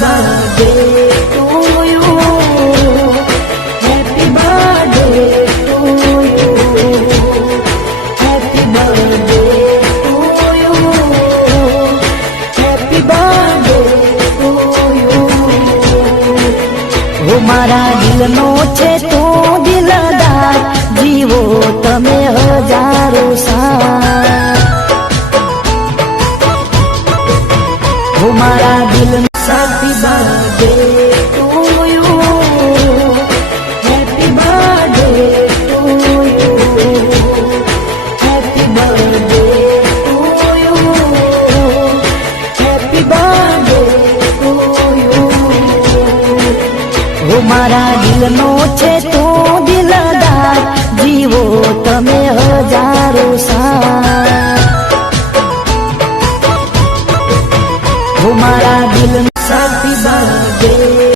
birthday to you. Happy birthday to you. Happy birthday to you. Happy birthday to you. हो मारा दिलनो छे तो दिलदार, जीवो तमे हजारो साल। हो मारा दिल happy birthday to you. Happy birthday to you. Happy birthday to you. Happy birthday to you. हो मारा दिलनो छे तो दिलदार, जीवो तमे हजारो साल।